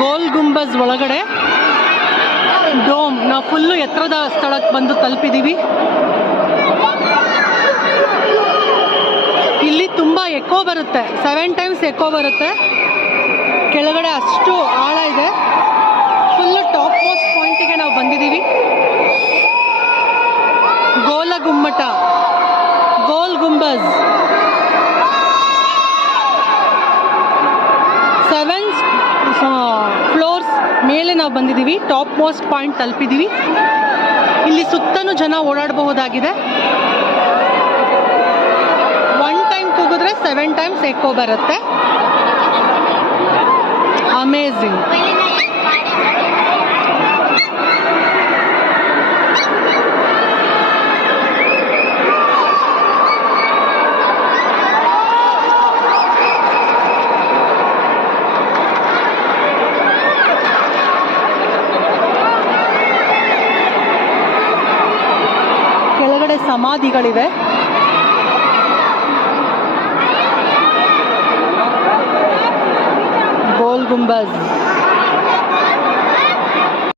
ಗೋಲ್ ಗುಂಬಜ್ ಒಳಗಡೆ ಡೋಮ್. ನಾವು ಫುಲ್ಲು ಎತ್ತರದ ಸ್ಥಳಕ್ಕೆ ಬಂದು ತಲುಪಿದ್ದೀವಿ. ಇಲ್ಲಿ ತುಂಬ ಎಕೋ ಬರುತ್ತೆ, 7 times ಎಕೋ ಬರುತ್ತೆ. ಕೆಳಗಡೆ ಅಷ್ಟು ಆಳ ಇದೆ. ಫುಲ್ಲು ಟಾಪ್ ಮೋಸ್ಟ್ ಪಾಯಿಂಟಿಗೆ ನಾವು ಬಂದಿದ್ದೀವಿ. ಗೋಲ ಗುಮ್ಮಟ, ಗೋಲ್ ಗುಂಬಜ್ 7 ಫ್ಲೋರ್ಸ್ ಮೇಲೆ ನಾವು ಬಂದಿದ್ದೀವಿ. ಟಾಪ್ ಮೋಸ್ಟ್ ಪಾಯಿಂಟ್ ತಲುಪಿದ್ದೀವಿ. ಇಲ್ಲಿ ಸುತ್ತಲೂ ಜನ ಓಡಾಡಬಹುದಾಗಿದೆ. 1 time ಕೂಗಿದ್ರೆ 7 times ಎಕೋ ಬರುತ್ತೆ. ಅಮೇಝಿಂಗ್. ಕೆಳಗಡೆ ಸಮಾಧಿಗಳಿವೆ. ಗೋಲ್ ಗುಂಬಜ್.